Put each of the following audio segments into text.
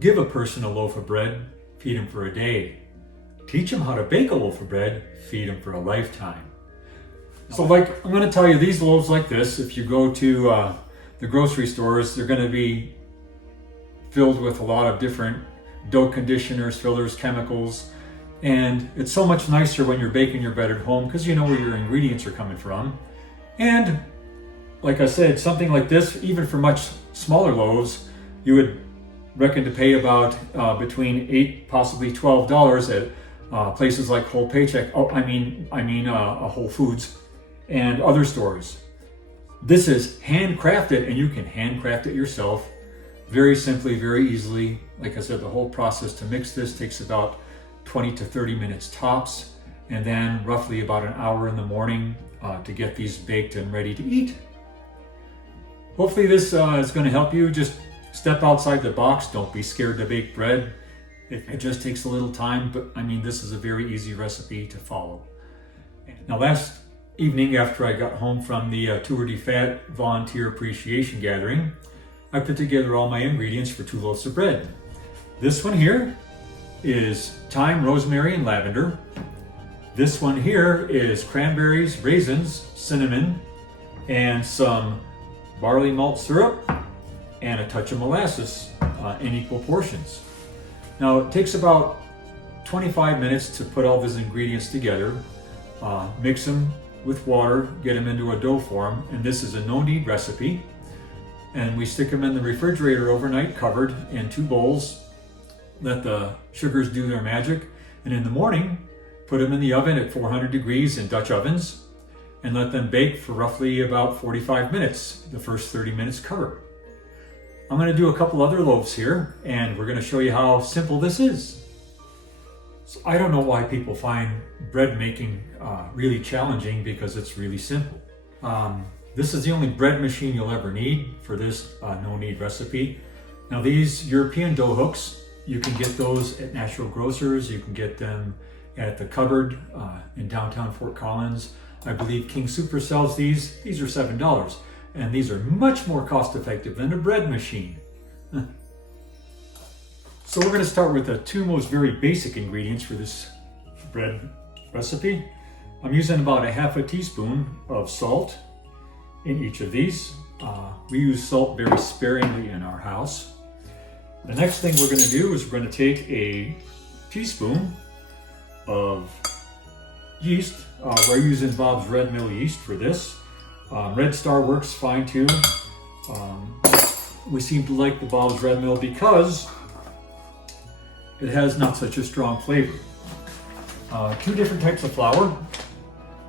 Give a person a loaf of bread, feed him for a day. Teach him how to bake a loaf of bread, feed him for a lifetime. So I'm going to tell you, these loaves like this, if you go to the grocery stores, they're going to be filled with a lot of different dough conditioners, fillers, chemicals. And it's so much nicer when you're baking your bread at home because you know where your ingredients are coming from. And like I said, something like this, even for much smaller loaves, you would reckon to pay about between $8, possibly $12 at places like Whole Paycheck. Whole Foods and other stores. This is handcrafted, and you can handcraft it yourself very simply, very easily. Like I said, the whole process to mix this takes about 20 to 30 minutes tops, and then roughly about an hour in the morning to get these baked and ready to eat. Hopefully this is going to help you. Just step outside the box. Don't be scared to bake bread. It just takes a little time, but this is a very easy recipe to follow. Now, last evening after I got home from the Tour de Fat Volunteer Appreciation Gathering, I put together all my ingredients for 2 loaves of bread. This one here is thyme, rosemary, and lavender. This one here is cranberries, raisins, cinnamon, and some barley malt syrup, and a touch of molasses in equal portions. Now, it takes about 25 minutes to put all these ingredients together, mix them with water, get them into a dough form, and this is a no-knead recipe. And we stick them in the refrigerator overnight, covered in 2 bowls. Let the sugars do their magic, and in the morning, put them in the oven at 400 degrees in Dutch ovens, and let them bake for roughly about 45 minutes, the first 30 minutes covered. I'm going to do a couple other loaves here, and we're going to show you how simple this is. So I don't know why people find bread making really challenging, because it's really simple. This is the only bread machine you'll ever need for this no-knead recipe. Now, these European dough hooks, you can get those at natural grocers. You can get them at the Cupboard in downtown Fort Collins. I believe King Super sells these. These are $7, and these are much more cost effective than a bread machine. So we're going to start with the 2 most very basic ingredients for this bread recipe. I'm using about 1/2 teaspoon of salt in each of these. We use salt very sparingly in our house. The next thing we're going to do is we're going to take a teaspoon of yeast. We're using Bob's Red Mill yeast for this. Red Star works fine too. We seem to like the Bob's Red Mill because it has not such a strong flavor. 2 different types of flour.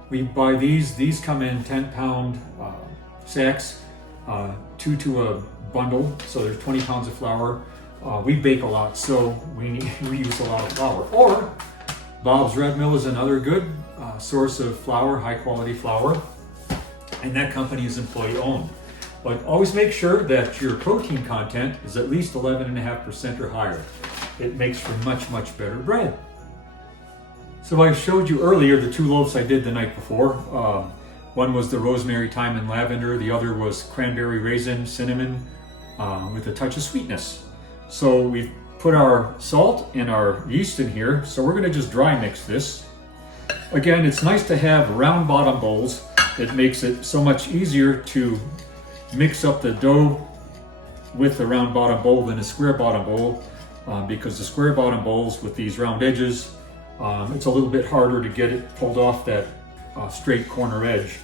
We buy these. These come in 10-pound sacks, 2 to a bundle, so there's 20 pounds of flour. We bake a lot, so we use a lot of flour. Or Bob's Red Mill is another good source of flour, high quality flour, and that company is employee owned. But always make sure that your protein content is at least 11.5% or higher. It makes for much, much better bread. So I showed you earlier the 2 loaves I did the night before. One was the rosemary, thyme, and lavender. The other was cranberry, raisin, cinnamon, with a touch of sweetness. So we've put our salt and our yeast in here. So we're going to just dry mix this. Again, it's nice to have round bottom bowls. It makes it so much easier to mix up the dough with the round bottom bowl than a square bottom bowl, because the square bottom bowls with these round edges, it's a little bit harder to get it pulled off that straight corner edge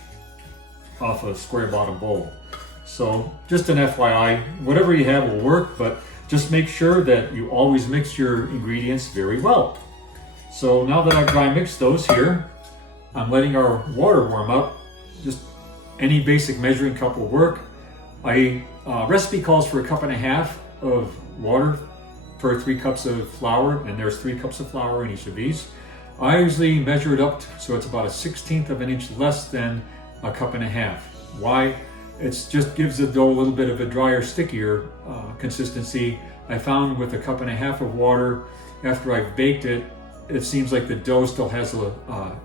off a square bottom bowl. So just an FYI, whatever you have will work, but just make sure that you always mix your ingredients very well. So now that I've dry mixed those here, I'm letting our water warm up. Just any basic measuring cup will work. Recipe calls for 1.5 cups of water per 3 cups of flour, and there's 3 cups of flour in each of these. I usually measure it up so it's about 1/16 of an inch less than 1.5 cups. Why? It just gives the dough a little bit of a drier, stickier consistency. I found with 1.5 cups of water, after I've baked it, it seems like the dough still has a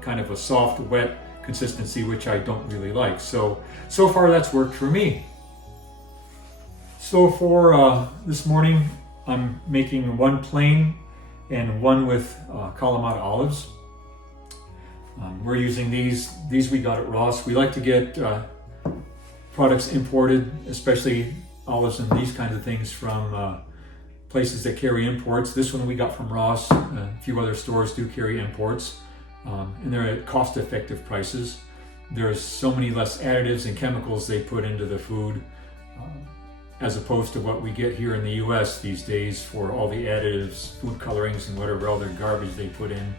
kind of a soft, wet consistency, which I don't really like. So far that's worked for me. So for this morning, I'm making one plain and one with Kalamata olives. We're using these we got at Ross. We like to get products imported, especially olives and these kinds of things from places that carry imports. This one we got from Ross. A few other stores do carry imports, and they're at cost-effective prices. There's so many less additives and chemicals they put into the food as opposed to what we get here in the US these days for all the additives, food colorings, and whatever other garbage they put in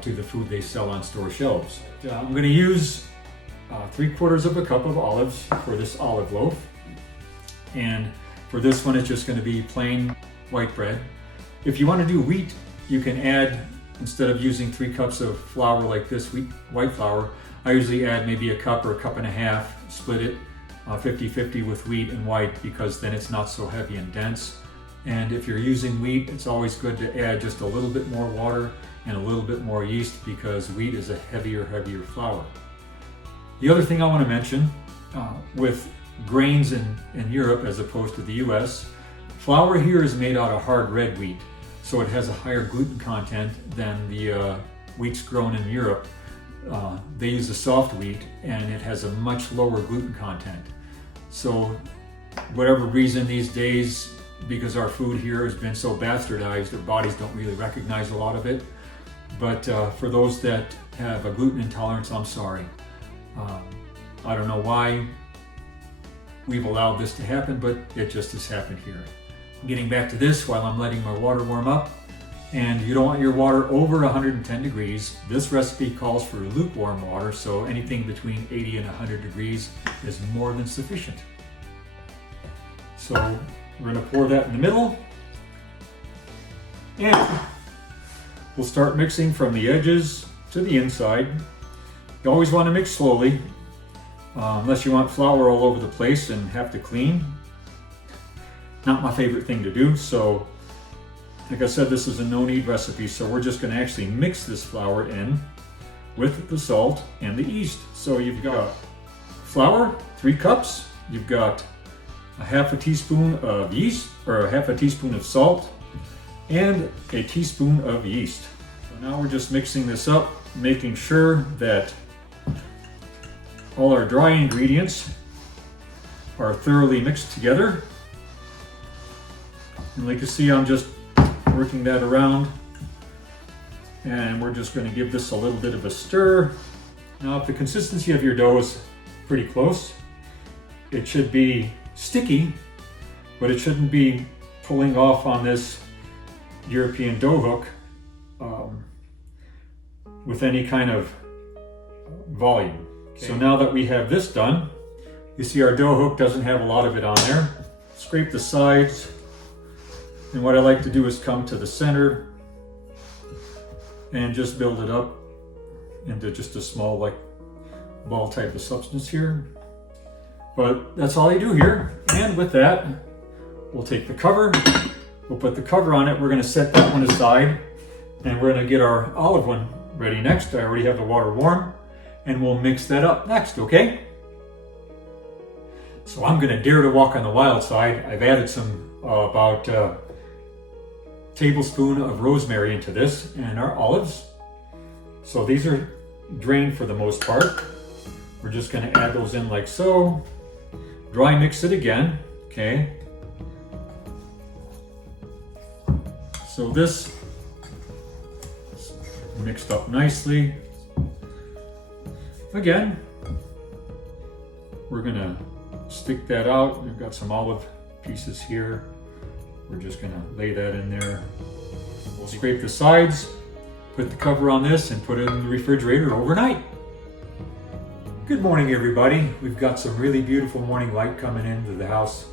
to the food they sell on store shelves. I'm going to use 3/4 cup of olives for this olive loaf, and for this one it's just going to be plain white bread. If you want to do wheat, you can add, instead of using 3 cups of flour like this, white flour, I usually add maybe a cup or a cup and a half, split it 50-50 with wheat and white, because then it's not so heavy and dense. And if you're using wheat, it's always good to add just a little bit more water and a little bit more yeast, because wheat is a heavier flour. The other thing I want to mention, with grains in Europe as opposed to the US, flour here is made out of hard red wheat, so it has a higher gluten content than the wheats grown in Europe. They use a soft wheat and it has a much lower gluten content. So whatever reason these days, because our food here has been so bastardized, our bodies don't really recognize a lot of it. But for those that have a gluten intolerance, I'm sorry. I don't know why we've allowed this to happen, but it just has happened here. Getting back to this while I'm letting my water warm up, and you don't want your water over 110 degrees. This recipe calls for lukewarm water, so anything between 80 and 100 degrees is more than sufficient. So we're going to pour that in the middle, and we'll start mixing from the edges to the inside. You always want to mix slowly, unless you want flour all over the place and have to clean. Not my favorite thing to do, so like I said, this is a no-knead recipe, so we're just going to actually mix this flour in with the salt and the yeast. So you've got flour, 3 cups, you've got a half a teaspoon of yeast, or a half a teaspoon of salt, and a teaspoon of yeast. So now we're just mixing this up, making sure that all our dry ingredients are thoroughly mixed together. And like you see, I'm just working that around, and we're just going to give this a little bit of a stir. Now, if the consistency of your dough is pretty close, it should be sticky, but it shouldn't be pulling off on this European dough hook with any kind of volume. Okay. So now that we have this done, you see our dough hook doesn't have a lot of it on there. Scrape the sides. And what I like to do is come to the center and just build it up into just a small, like, ball type of substance here. But that's all I do here. And with that, we'll take the cover, we'll put the cover on it. We're going to set that one aside, and we're going to get our olive one ready next. I already have the water warm, and we'll mix that up next, okay? So I'm going to dare to walk on the wild side. I've added some about tablespoon of rosemary into this, and our olives. So these are drained for the most part. We're just going to add those in like so. Dry mix it again, okay? So this is mixed up nicely. Again, we're going to stick that out. We've got some olive pieces here. We're just going to lay that in there. We'll scrape the sides, put the cover on this, and put it in the refrigerator overnight. Good morning, everybody. We've got some really beautiful morning light coming into the house.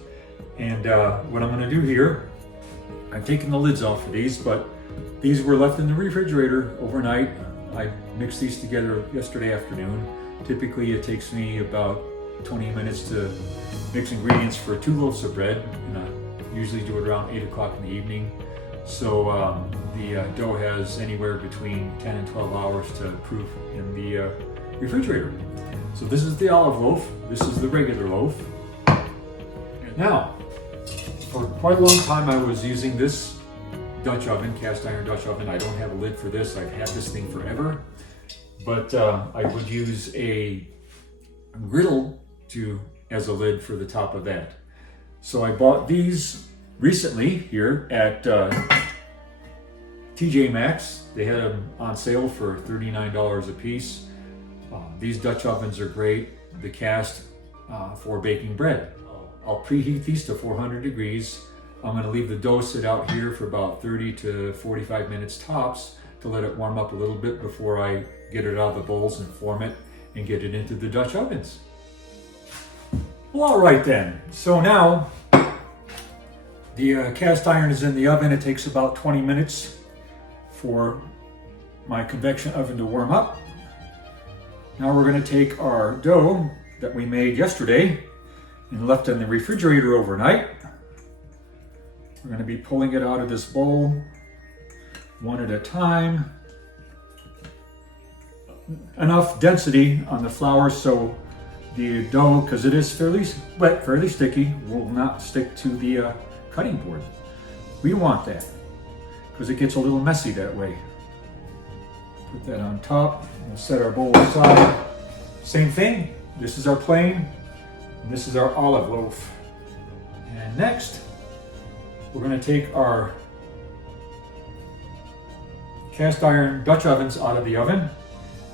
And what I'm going to do here, I've taken the lids off for these, but these were left in the refrigerator overnight. I mixed these together yesterday afternoon. Typically, it takes me about 20 minutes to mix ingredients for 2 loaves of bread. And I usually do it around 8 o'clock in the evening. So the dough has anywhere between 10 and 12 hours to proof in the refrigerator. So this is the olive loaf. This is the regular loaf. And now, For quite a long time I was using this Dutch oven, cast iron Dutch oven. I don't have a lid for this. I've had this thing forever. But I would use a griddle as a lid for the top of that. So I bought these recently here at TJ Maxx. They had them on sale for $39 a piece. These Dutch ovens are great. The cast for baking bread. I'll preheat these to 400 degrees. I'm going to leave the dough sit out here for about 30 to 45 minutes tops to let it warm up a little bit before I get it out of the bowls and form it and get it into the Dutch ovens. Well, all right then. So now the cast iron is in the oven. It takes about 20 minutes for my convection oven to warm up. Now we're going to take our dough that we made yesterday and left in the refrigerator overnight. We're going to be pulling it out of this bowl one at a time. Enough density on the flour so the dough, because it is fairly wet, fairly sticky, will not stick to the cutting board. We want that because it gets a little messy that way. Put that on top. We'll set our bowl aside. Same thing. This is our plain, and this is our olive loaf. And next, we're going to take our cast iron Dutch ovens out of the oven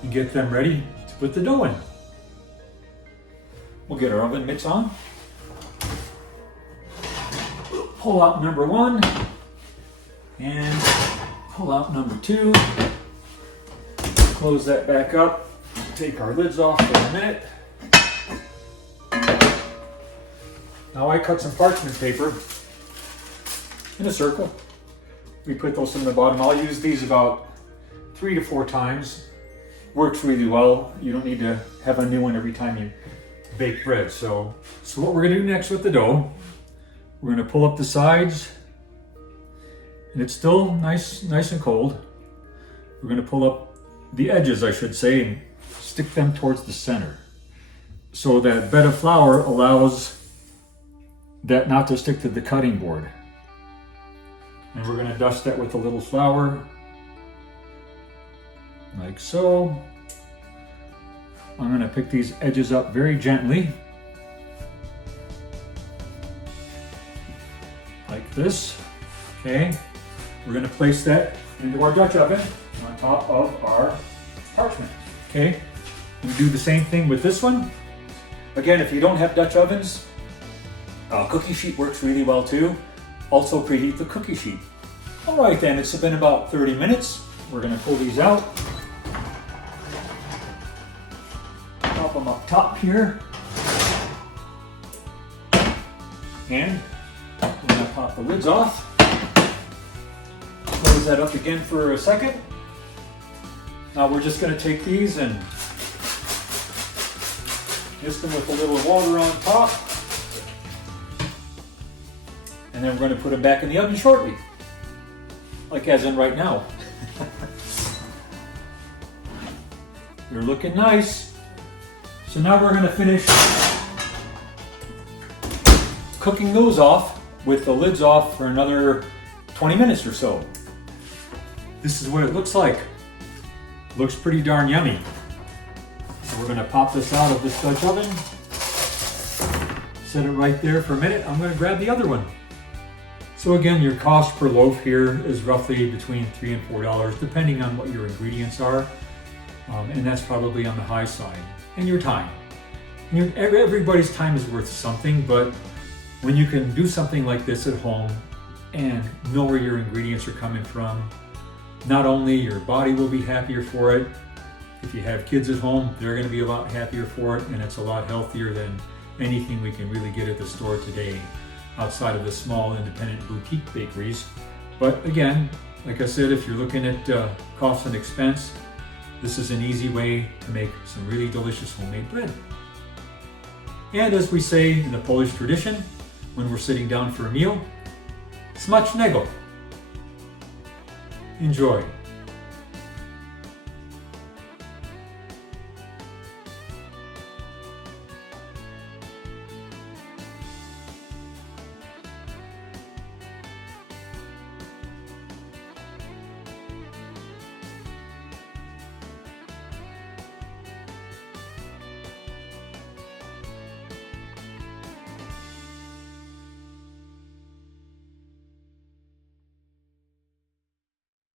and get them ready to put the dough in. We'll get our oven mitts on. Pull out number 1 and pull out number 2. Close that back up. Take our lids off for a minute. Now I cut some parchment paper in a circle. We put those in the bottom. I'll use these about 3 to 4 times. Works really well. You don't need to have a new one every time you bake bread. So what we're going to do next with the dough, we're going to pull up the sides, and it's still nice and cold. We're going to pull up the edges, I should say, and stick them towards the center. So that bed of flour allows that not to stick to the cutting board. And we're going to dust that with a little flour, like so. I'm going to pick these edges up very gently, like this. Okay, we're going to place that into our Dutch oven on top of our parchment. Okay, we do the same thing with this one. Again, if you don't have Dutch ovens, a cookie sheet works really well too. Also preheat the cookie sheet. All right then, it's been about 30 minutes. We're going to pull these out. Pop them up top here. And we're going to pop the lids off. Close that up again for a second. Now we're just going to take these and mist them with a little water on top. And then we're going to put them back in the oven shortly, like as in right now. They're looking nice. So now we're going to finish cooking those off with the lids off for another 20 minutes or so. This is what it looks like. Looks pretty darn yummy. So we're going to pop this out of this Dutch oven. Set it right there for a minute. I'm going to grab the other one. So again, your cost per loaf here is roughly between $3 and $4, depending on what your ingredients are. And that's probably on the high side. And your time. Everybody's time is worth something, but when you can do something like this at home and know where your ingredients are coming from, not only your body will be happier for it, if you have kids at home, they're going to be a lot happier for it, and it's a lot healthier than anything we can really get at the store today, outside of the small independent boutique bakeries. But again, like I said, if you're looking at cost and expense, this is an easy way to make some really delicious homemade bread. And as we say in the Polish tradition, when we're sitting down for a meal, smacznego. Enjoy.